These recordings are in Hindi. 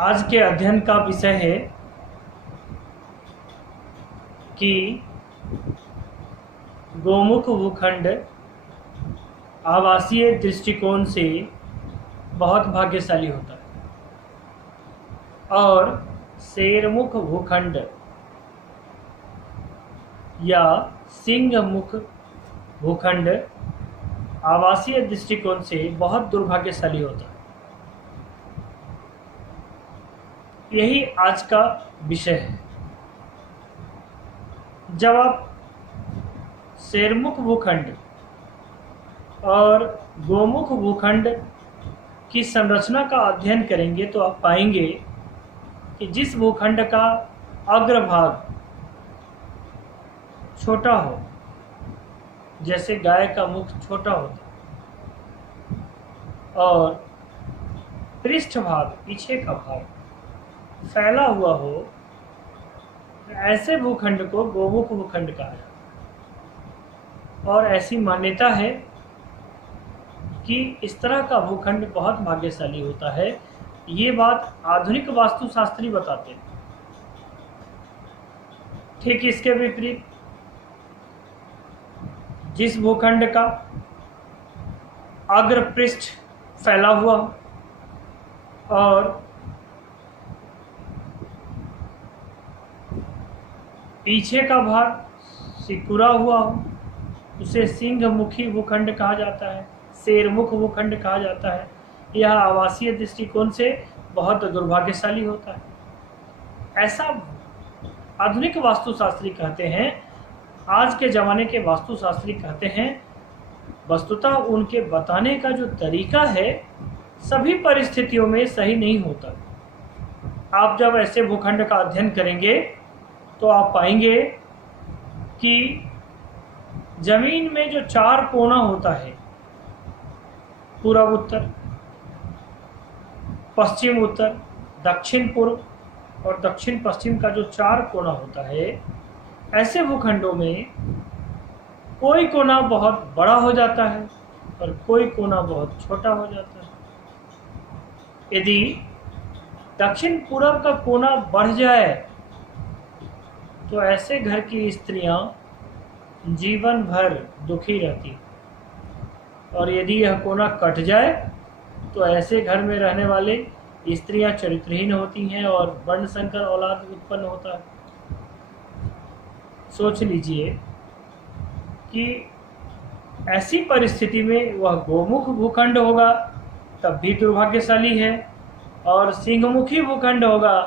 आज के अध्ययन का विषय है कि गोमुख भूखंड आवासीय दृष्टिकोण से बहुत भाग्यशाली होता है और शेरमुख भूखंड या सिंहमुख भूखंड आवासीय दृष्टिकोण से बहुत दुर्भाग्यशाली होता है। यही आज का विषय है। जब आप शेरमुख भूखंड और गोमुख भूखंड की संरचना का अध्ययन करेंगे तो आप पाएंगे कि जिस भूखंड का अग्रभाग छोटा हो, जैसे गाय का मुख छोटा होता और पृष्ठभाग पीछे का भाग फैला हुआ हो, ऐसे भूखंड को गोमुख भूखंड कहा जाता है। और ऐसी मान्यता है कि इस तरह का भूखंड बहुत भाग्यशाली होता है। ये बात आधुनिक वास्तुशास्त्री बताते हैं। ठीक इसके विपरीत जिस भूखंड का अग्र पृष्ठ फैला हुआ और पीछे का भाग सिकुड़ा हुआ हो, उसे सिंहमुखी भूखंड कहा जाता है, शेरमुख भूखंड कहा जाता है। यह आवासीय दृष्टिकोण से बहुत दुर्भाग्यशाली होता है। ऐसा आधुनिक वास्तुशास्त्री कहते हैं। आज के ज़माने के वास्तुशास्त्री कहते हैं वस्तुतः उनके बताने का जो तरीका है सभी परिस्थितियों में सही नहीं होता। आप जब ऐसे भूखंड का अध्ययन करेंगे तो आप पाएंगे कि जमीन में जो चार कोना होता है, पूर्व उत्तर, पश्चिम उत्तर, दक्षिण पूर्व और दक्षिण पश्चिम का जो चार कोना होता है, ऐसे भूखंडों में कोई कोना बहुत बड़ा हो जाता है और कोई कोना बहुत छोटा हो जाता है। यदि दक्षिण पूर्व का कोना बढ़ जाए तो ऐसे घर की स्त्रियां जीवन भर दुखी रहती, और यदि यह कोना कट जाए तो ऐसे घर में रहने वाले स्त्रियां चरित्रहीन होती हैं और वर्णशंकर औलाद उत्पन्न होता है। सोच लीजिए कि ऐसी परिस्थिति में वह गोमुख भूखंड होगा तब भी दुर्भाग्यशाली है, और सिंहमुखी भूखंड होगा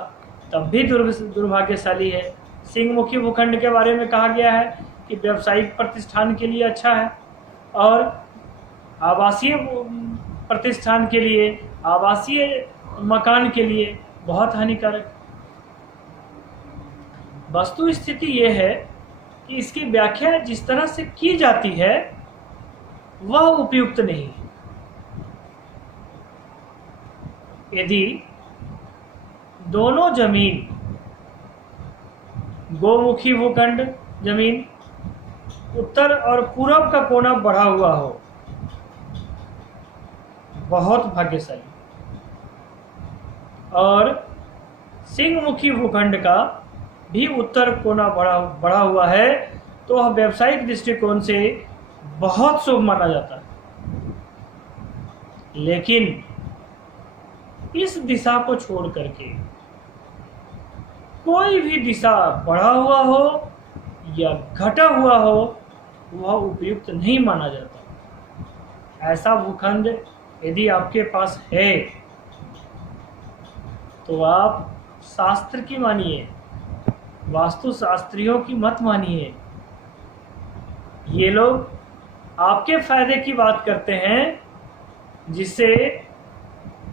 तब भी दुर्भाग्यशाली है। सिंहमुखी भूखंड के बारे में कहा गया है कि व्यावसायिक प्रतिष्ठान के लिए अच्छा है और आवासीय प्रतिष्ठान के लिए, आवासीय मकान के लिए बहुत हानिकारक। वस्तु स्थिति यह है कि इसकी व्याख्या जिस तरह से की जाती है वह उपयुक्त नहीं है। यदि दोनों जमीन, गोमुखी भूखंड जमीन, उत्तर और पूरब का कोना बढ़ा हुआ हो, बहुत भाग्यशाली, और सिंहमुखी भूखंड का भी उत्तर कोना बढ़ा हुआ है तो वह व्यावसायिक दृष्टिकोण से बहुत शुभ माना जाता है। लेकिन इस दिशा को छोड़ करके कोई भी दिशा बढ़ा हुआ हो या घटा हुआ हो वह उपयुक्त नहीं माना जाता। ऐसा भूखंड यदि आपके पास है तो आप शास्त्र की मानिए, वास्तुशास्त्रियों की मत मानिए। ये लोग आपके फायदे की बात करते हैं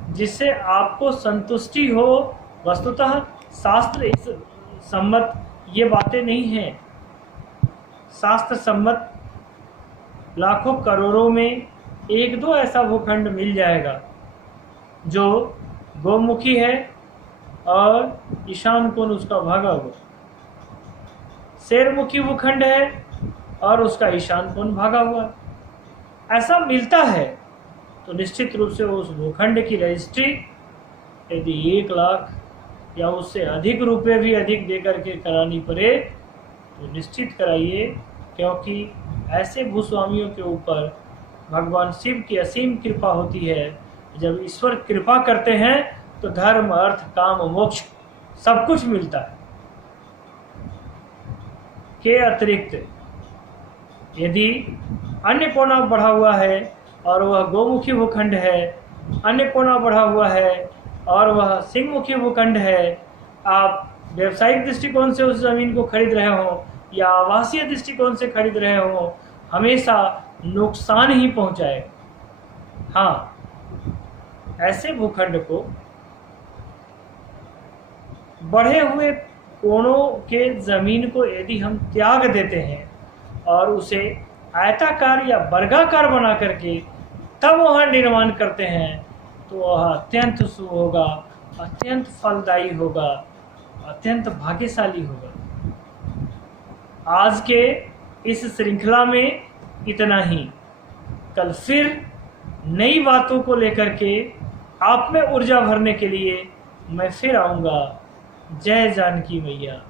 जिससे आपको संतुष्टि हो। वस्तुतः शास्त्र इस सम्मत ये बातें नहीं हैं। शास्त्र सम्मत लाखों करोड़ों में एक दो ऐसा भूखंड मिल जाएगा जो गोमुखी है और ईशान कोण उसका भागा हुआ, शेरमुखी भूखंड है और उसका ईशान कोण भागा हुआ। ऐसा मिलता है तो निश्चित रूप से उस भूखंड की रजिस्ट्री यदि 1 लाख या उससे अधिक रुपए भी अधिक दे करके करानी पड़े तो निश्चित कराइए, क्योंकि ऐसे भूस्वामियों के ऊपर भगवान शिव की असीम कृपा होती है। जब ईश्वर कृपा करते हैं तो धर्म, अर्थ, काम, मोक्ष सब कुछ मिलता है। के अतिरिक्त यदि अन्य कोना बढ़ा हुआ है और वह गौमुखी भूखंड है, अन्य कोना बढ़ा हुआ है और वह सिंहमुखी भूखंड है, आप व्यवसायिक दृष्टिकोण से उस जमीन को खरीद रहे हो या आवासीय दृष्टिकोण से खरीद रहे हो, हमेशा नुकसान ही पहुंचाएगा। हाँ, ऐसे भूखंड को बढ़े हुए कोणों के जमीन को यदि हम त्याग देते हैं और उसे आयताकार या वर्गाकार बना करके तब वहाँ निर्माण करते हैं तो वह अत्यंत शुभ होगा, अत्यंत फलदायी होगा, अत्यंत भाग्यशाली होगा। आज के इस श्रृंखला में इतना ही। कल फिर नई बातों को लेकर के आप में ऊर्जा भरने के लिए मैं फिर आऊँगा। जय जानकी मैया।